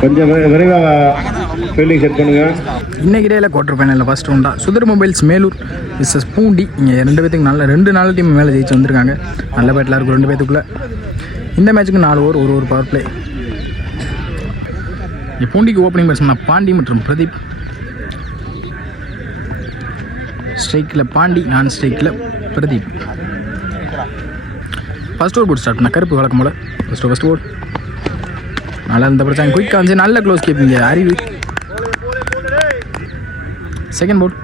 கொஞ்சம் விரைவாக fielding set பண்ணுங்கள். இன்னைக்கு டேயில் குவார்டர் ஃபைனலில் ஃபஸ்ட் ரவுண்டா சுதர் மொபைல்ஸ் மேலூர் விசஸ் பூண்டி. இங்கே ரெண்டு பேத்துக்கு ரெண்டு நாலு டீம் மேலே ஜெயிச்சு வந்திருக்காங்க. நல்ல பேட்டில் இருக்கும் ரெண்டு பேத்துக்குள்ளே. இந்த மேட்ச்சுக்கு 4 ஓவர் ஒரு பவர் பிளே. இங்கே பூண்டிக்கு ஓப்பனிங் பேட்ஸ்மேன் பாண்டி மற்றும் பிரதீப். ஸ்ட்ரைக்கில் பாண்டி, நான் ஸ்ட்ரைக்கில் பிரதீப். ஃபஸ்ட் ஓவர் போட்டு ஸ்டார்ட் பண்ண கருப்பு வழக்கம் போல் ஃபஸ்ட் ஓவர் நல்லா இருந்த பிரச்சனை குயிக்காக வந்து நல்ல க்ளோஸ் கேட்பீங்க அறிவு. செகண்ட் போல்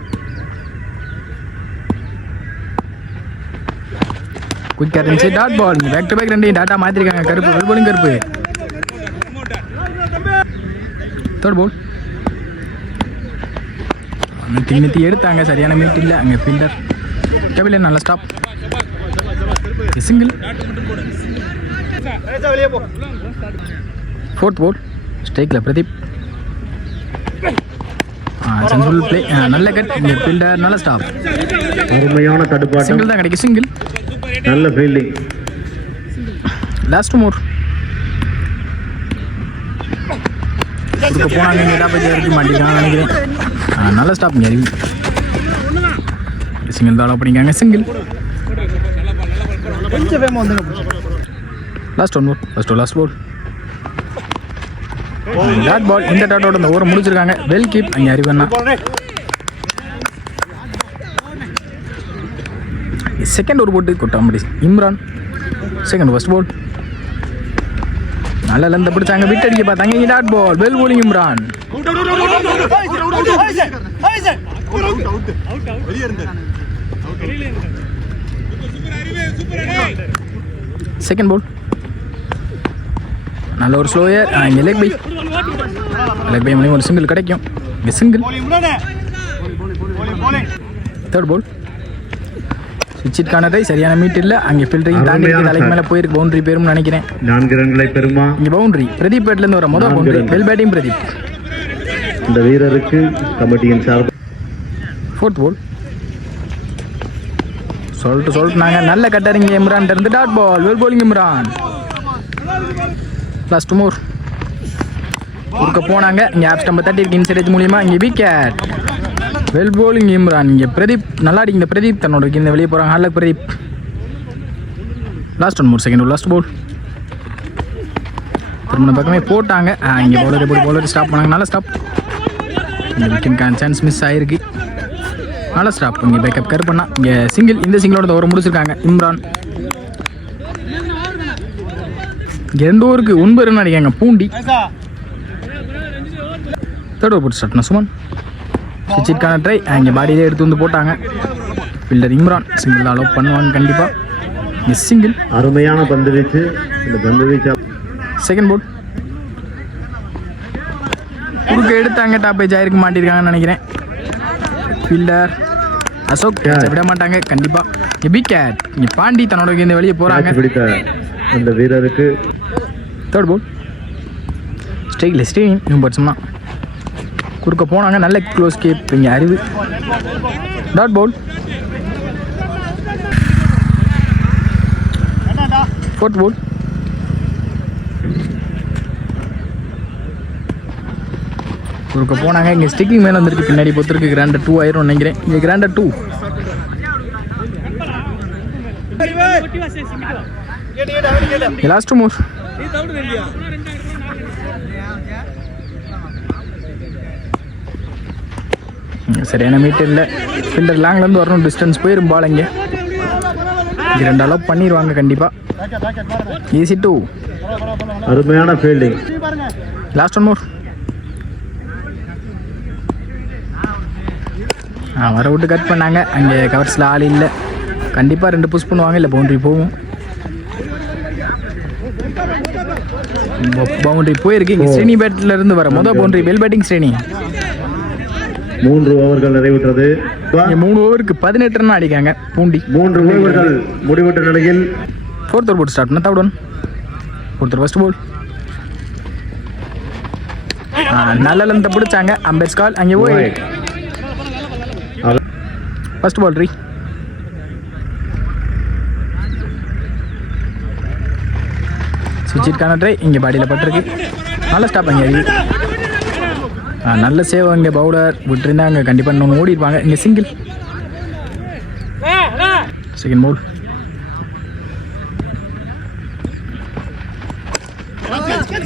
குயிக்காக இருந்துச்சு. Dot ball back to back ரெண்டையும் டாட்டா மாற்றிருக்காங்க. Karuppu well bowling Karuppu. Third ball நிறுத்தி எடுத்தாங்க. சரியான மீட் இல்லை. அங்கே ஃபீல்டர் கபிலன் நல்ல ஸ்டாப். சிங்கிள். ஃபோர்த் போல் ஸ்ட்ரைக்கில் பிரதீப். சென்ட்ரல் பிளே நல்ல கட். இங்கே ஃபீல்டர் நல்ல ஸ்டாப். அருமையான தடுப்பாட்டம். சிங்கிள் தான் கிடைக்கும். சிங்கிள். நல்ல ஃபீல்டிங். லாஸ்ட் மோர் கொடுக்க போனாங்க. இங்கே டாப் இருக்க மாட்டேங்கிறாங்க நினைக்கிறேன். நல்ல ஸ்டாப். இங்கே அறிவு சிங்கிள் தான் அலோவ் பண்ணிக்காங்க. Single. Last one ball last ball dot ball. இந்த டாட்டோட இந்த ஓவரை முடிச்சிருக்காங்க. Well keep. அங்கே அறிவண்ணா. செகண்ட் ஓவர் போட்டு Kottamadi Imran. Second first ball நல்ல லெந்த பிடிச்சாங்க. விட் அடிக்க பார்த்தாங்க. இங்கே dot ball. Well bowling Imran. Second ball நல்ல ஒரு ஸ்லோயர். இங்கே லெக் பை மணி ஒரு சிங்கிள் கிடைக்கும். இங்கே சிங்கிள். தேர்ட் பால் சுவிட்சிற்கான ட்ரை சரியான மீட் இல்லை. அங்கே ஃபீல்டரையும் தாண்டி தலைக்கு மேலே போயிருக்கு. பவுண்டரி பேரும்னு நினைக்கிறேன். 4 ரன்களை பெறுமா? இங்கே பவுண்டரி பிரதீப் பேட்லேருந்து வர முதல் பவுண்டரி. Well batting Pradeep. இந்த வீரருக்கு கமிட்டியின் சார்பு. ஃபோர்த் பால் சொல்லிட்டுனாங்க. நல்ல கட்டறிங்க இம்ரான் இருந்து. Dot ball. Well bowling Imran. Last more கொடுக்க போனாங்க. இங்கே ஆப் ஸ்டம்பை தட்டி இருக்கு. இன்சைட் மூலியமா இங்கே விக்கெட். Well bowling Imran. இங்கே பிரதீப் நல்லா அடிங்க. பிரதீப் தன்னோட இந்த வெளியே போகிறாங்க. நல்ல Pradeep. Last one more second last ball திரும்ப பக்கமே போட்டாங்க. இங்கே பவுலர் ஸ்டாப் பண்ணாங்க. நல்ல ஸ்டாப். இந்த விக்கெட்டுக்கான சான்ஸ் மிஸ் ஆகிருக்கு. நல்ல ஸ்டாப். இங்கே பேக்கப் கர் பண்ணா. இங்கே சிங்கிள். இந்த சிங்கிளோட ஓவர் முடிச்சிருக்காங்க இம்ரான். இங்கே 2 ஓவருக்கு 9 ரன் அடிக்காங்க பூண்டி. தேர்ட் ஓவர் போட்டு ஸ்டார்ட்னா சுமன். சுவிட்சிற்கான ட்ரை. இங்கே பாடியிலே எடுத்து வந்து போட்டாங்க. ஃபீல்டர் இம்ரான். சிங்கிள் தான் அலோவ் பண்ணுவாங்க கண்டிப்பாக. இங்கே சிங்கிள். அருமையான பந்து வீச்சு. இந்த பந்து வீச்சு. செகண்ட் போல் குறுக்க எடுத்தாங்க. டாப் பேஜ் ஆயிருக்க மாட்டிருக்காங்கன்னு நினைக்கிறேன். ஃபீல்டர் அசோக் விட மாட்டாங்க கண்டிப்பாக. இங்கே விக்கெட். இங்கே பாண்டி தன்னோட இந்த வெளியே போகிறாங்க. பிடித்த அந்த வீரருக்கு. தேர்ட் பால் ஸ்ட்ரைக்கில் ஸ்டீவிங் நியூ பேட்ஸ்மேன் குறுக்க போனாங்க. நல்ல க்ளோஸ் கேப். இங்கே அறிவு. Dot ball. ஃபோர்த் பால் குறுக்க போனாங்க. இங்கே ஸ்டிக்கிங் மேலே வந்துருக்கு. பின்னாடி பொறுத்திருக்கு. கிராண்டர் 2 ஆயிரும் நினைக்கிறேன். இங்கே கிராண்டர் 2. லாஸ்ட் மூவ் சரியான மீட் இல்லை. ஃபீல்டர் லாங்லேருந்து வரணும். டிஸ்டன்ஸ் போயிரும் பால். இங்கே 2 அலோவ் பண்ணிடுவாங்க கண்டிப்பாக. ஈஸி 2. அருமையான ஃபீல்டிங். லாஸ்ட் ஒன் மோர். வர விட்டு கட் பண்ணாங்க. அங்கே கவர்ஸில் ஆள் இல்லை. கண்டிப்பாக 2 புஷ் பண்ணுவாங்க. இல்லை பவுண்டரி போகும். பவுண்டரி போயிருக்கு. இங்கே ஸ்ரீனி பேட்டில் இருந்து வர முதல் பவுண்டரி. Well batting Srini. 3 ஓவர்கள் நிறைவுற்றது. 3 ஓவருக்கு 18 ரன் அடிக்காங்க பூண்டி. 3 ஓவர்கள் முடிவுற்ற நிலையில் ஃபோர்த் ஓவர் போட்டு ஸ்டார்ட் பண்ண. Third one fourth first ball நல்ல லென்த்தை பிடிச்சாங்க. அம்பேர்ஸ் கால். அங்கே போய் ஃபர்ஸ்ட் பால் 3. சுவிட்சிற்கான ட்ரை. இங்கே பாடியில் பட்டிருக்கு. நல்ல ஸ்டாப் அங்கே நல்ல சேவ் இங்கே பவுலர் விட்டுருந்தாங்க கண்டிப்பாக இன்னொன்று ஓடி இருப்பாங்க. இங்கே சிங்கிள் செகண்ட் போல்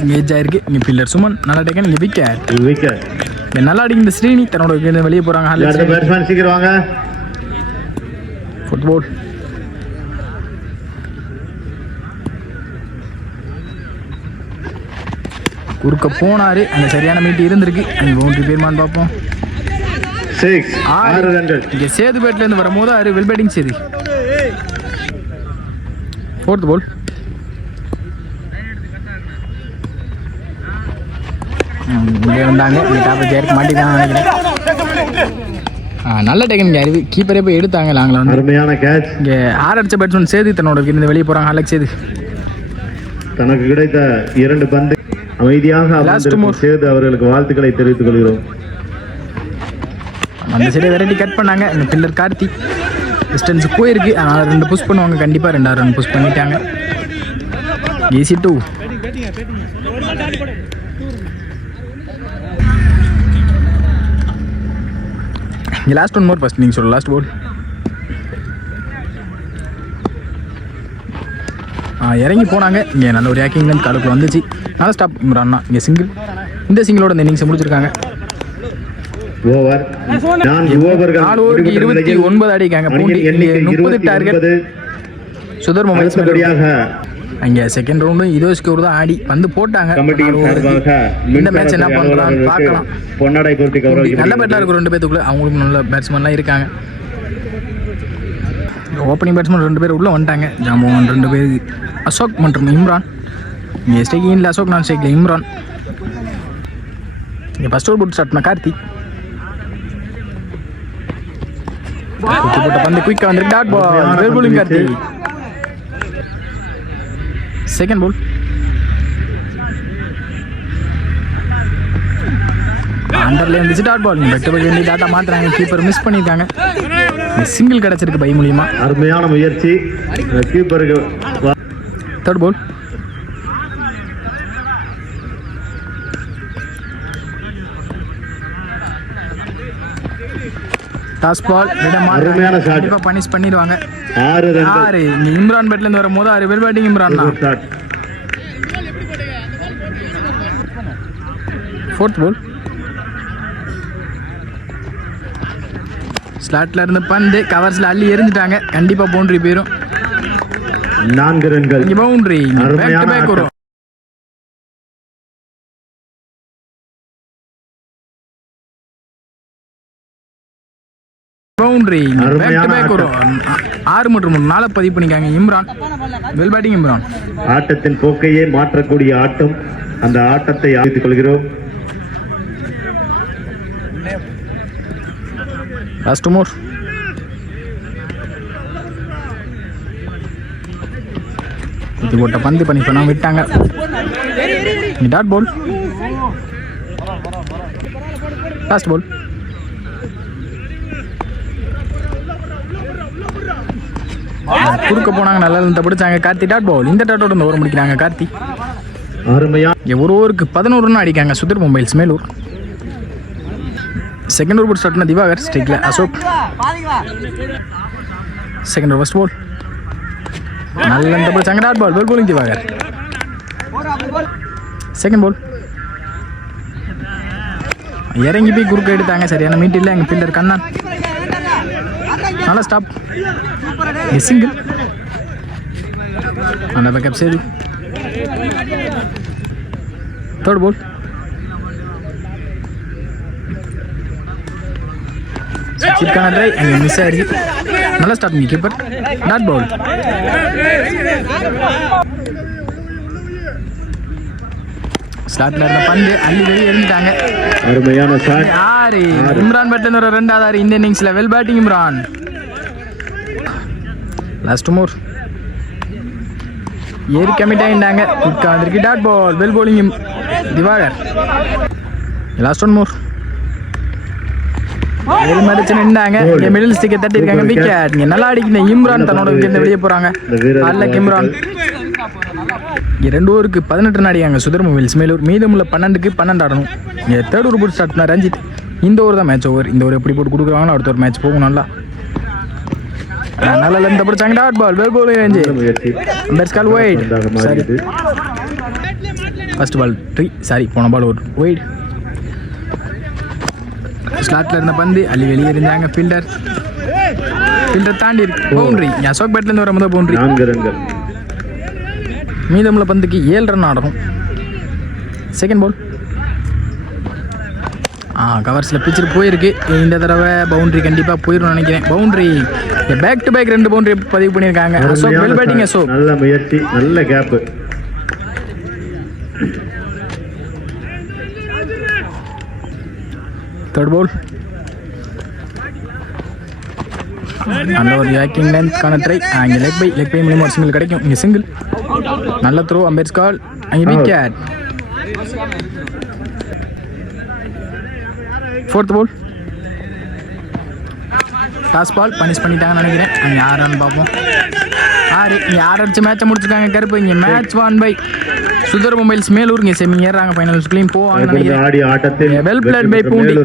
இங்கே ஏஜ் ஆயிருக்கு. இங்கே பில்லர் சுமன் நல்லா டேக்கன். இங்கே விக்கெட் நல்லா அடிக்கும் இந்த ஸ்ரீனி தன்னோட வெளியே போகிறாங்க. ஃபுட்பால் குறுக்க போனாரு. அங்கே சரியான மீட்டு இருந்திருக்கு. அங்கே பவுண்டரி பேர்மான்னு பார்ப்போம். இங்கே சேதுபேட்லேருந்து வரும்போது ஆறு well batting Sethu. Fourth ball இங்கே வந்தாங்க. இந்த டாப்பை சேர்க்க மாட்டேங்காங்க நினைக்கிறேன். நல்ல டேக்கன் அறிவு கீப்பரே போய் எடுத்தாங்க. நாங்கள் வந்து அருமையான கேட்ச். இங்கே ஆறு அடிச்ச பேட்ஸ்மேன் சேது தன்னோட இருந்து வெளியே போகிறாங்க. அலெக்ஸ் சேது தனக்கு கிடைத்த 2 பந்து அமைதியாக சேது அவர்களுக்கு வாழ்த்துக்களை தெரிவித்துக் கொள்கிறோம். அந்த சைடை வெரைட்டி கட் பண்ணாங்க. இந்த பில்லர் கார்த்தி டிஸ்டன்ஸ் போயிருக்கு. அதனால் 2 புஷ் பண்ணுவாங்க கண்டிப்பாக. 2 ரன் புஷ் பண்ணிட்டாங்க. ஈஸி 2. இங்கே லாஸ்ட் 1 மோர் ஃபஸ்ட் நீங்கள் சொல்ல லாஸ்ட் போல் இறங்கி போனாங்க. இங்கே நல்ல ஒரு ஏக்கிங்லேருந்து காலுக்குள்ள வந்துச்சு. நல்ல ஸ்டாப் இம்ரான்னா. இங்கே சிங்கிள். இந்த சிங்கிளோட இந்த இன்னிங்ஸை முடிச்சிருக்காங்க. 4 ஓவருக்கு 29 அடிக்காங்க. 30 டார்கெட். சுதர் மொபைல்ஸ் அங்கே செகண்ட் ரவுண்டும் 20 ஸ்கோர் தான் ஆடி வந்து போட்டாங்க. இந்த மேட்ச் என்ன பண்ணுறான்னு பார்க்கலாம். நல்ல பேட்டாக இருக்கும் 2 பேத்துக்குள்ள. அவங்களுக்கு நல்ல பேட்ஸ்மேன்லாம் இருக்காங்க. ஓப்பனிங் பேட்ஸ்மேன் 2 பேர் உள்ளே வந்துட்டாங்க. ஜாம்பவான் 2 பேர் அசோக் மற்றும் இம்ரான். இங்கே ஸ்டேக்கிங்கில் அசோக், நான் ஸ்டேக்கில் இம்ரான். இங்கே ஃபஸ்ட் ஓவர் போட்டு ஸ்டார்ட் பண்ண கார்த்தி போட்ட பந்து குயிக்காக வந்துருக்கு. Dot ball bowling Karthi. Second ball அண்டர்ல இருந்துச்சு. Dot ball. பெட்ட பக்கம் வேண்டி டாட்டா மாத்துறாங்க. கீப்பர் மிஸ் பண்ணியிருக்காங்க. சிங்கிள் கிடச்சிருக்கு பை மூலியமா. அருமையான முயற்சி கீப்பருக்கு. தேர்ட் பால் டாஸ் பால். கண்டிப்பாக பனிஷ் பண்ணிடுவாங்க. 6 இங்கே இம்ரான் பேட்லேருந்து வரும்போது 6 வெல் பேட்டிங் இம்ரான் தான். ஃபோர்த் பால் ஸ்லாட்ல இருந்து பந்து கவர்ஸ்ல அள்ளி எரிஞ்சிட்டாங்க. கண்டிப்பாக பவுண்டரி போயிடும். 4 ரன்கள். இங்கே பவுண்டரி பேக் டு பேக் வரும். பவுண்டரி பேக் டு பேக் வரும். 6 மற்றும் 4 பதிவு பண்ணிக்காங்க. Imran well batting Imran. ஆட்டத்தின் போக்கையே மாற்றக்கூடிய ஆட்டம். அந்த ஆட்டத்தை ஆதித்துக் கொள்கிறோம். லாஸ்ட் மோர் இது போட்ட பந்து பண்ணி பண்ணாம விட்டாங்க. Dot ball. லாஸ்ட் பால் குறுக்க போனாங்க. நல்லா இருந்த பிடிச்சாங்க. Karthi dot ball. இந்த டாட்டோட இந்த ஓவர் முடிக்கிறாங்க கார்த்தி. ஒரு ஓவருக்கு 11 ரன் அடிக்காங்க. Sudhar mobiles Melur. Second over start பண்ண திவாகர். ஸ்ட்ரைக்ல Ashok. Second over first ball நல்ல இந்த பிடிச்சாங்க. Dot ball. Well bowling Diwakar. Second ball இறங்கி போய் குறுக்க எடுத்தாங்க. சரியான மீட் இல்லை. எங்கள் பில்லர் கண்ணன் நல்ல ஸ்டாப். சிங்கிள். நல்ல பேக்கப் சரி. தேர்ட் பால் சிக்கான ட்ரை அங்கே மிஸ் ஆயிருக்கு. நல்ல ஸ்டாப் இங்கே கீப்பர். Dot ball. ஸ்லாட்ல இருந்த பந்து அள்ளி வெளியே இருந்துட்டாங்க. அருமையான ஷாட். 6 இம்ரான் பேட்ல ஒரு 2வது 6 இந்த இன்னிங்ஸ்ல well batting Imran. Last more ஏறி கமிட் ஆயிட்டாங்க. குயிக்கா வந்திருக்கு. Dot ball. Well bowling Diwakar. Last one more ஏறி மடிச்சு நின்றாங்க. இங்கே மிடில் ஸ்டிக்கை தட்டி இருக்காங்க. விக்கெட். இங்கே நல்லா அடிக்கணும். இம்ரான் தன்னோட விக்கெட் வெளியே போறாங்க. அல்ல இம்ரான் இங்கே 2 ஓவருக்கு 18 ரன் அடிக்காங்க சுதர் மொபைல்ஸ் மேலூர். மீதமுள்ள 12க்கு 12 ஆடணும். இங்கே தேர்ட் ஓவர் போட்டு ஸ்டார்ட் பண்ண ரஞ்சித். இந்த ஓவர் தான் மேட்ச் ஓவர். இந்த ஓவர் எப்படி போட்டு கொடுக்குறாங்கன்னா அடுத்த ஒரு மேட்ச் போகும் நல்லா. நல்லா லென்த் பிடிச்சாங்க. டாட் பால் வெல் போல் ரேஞ்சு. பெஸ்ட் கால் ஒயிட். சரி ஃபர்ஸ்ட் பால் 3 சாரி போன பால் ஒரு ஒயிட். ஸ்லாட்டில் இருந்த பந்து அள்ளி வெளியே இருந்தாங்க. ஃபீல்டர் தாண்டி இருக்கு. பவுண்டரி. அசோக் பேட்லேருந்து வரும்போது பவுண்டரி. மீதமுள்ள பந்துக்கு 7 ரன் ஆடணும். செகண்ட் பால் கவர்ஸில் பிச்சுட்டு போயிருக்கு. இந்த தடவை பவுண்டரி கண்டிப்பாக போயிடும் நினைக்கிறேன். Boundary back to back 2 boundary பதிவு பண்ணியிருக்காங்க. Ashok well batting. அசோக் நல்ல முயற்சி, நல்ல கேப். தேர்ட் பால் நல்ல ஒரு ஜாக்கிங் லென்த்கான ட்ரை. இங்கே லெக் பை மூலியமாக ஒரு சிங்கிள் கிடைக்கும். இங்கே சிங்கிள் நல்ல த்ரோ. Umpires call. அங்கே wicket. Fourth ball toss ball punish பண்ணிட்டாங்கன்னு நினைக்கிறேன். அங்கே 6 ரன் பார்ப்போம். 6 இங்கே 6 அடிச்சு மேட்சை முடிச்சிருக்காங்க கருப்பு. இங்கே match won by Sudhar mobiles Melur. இங்கே செமி ஏறாங்க ஃபைனல்ஸ்லையும் போவாங்க நினைக்கிறேன். Well played by Poondi.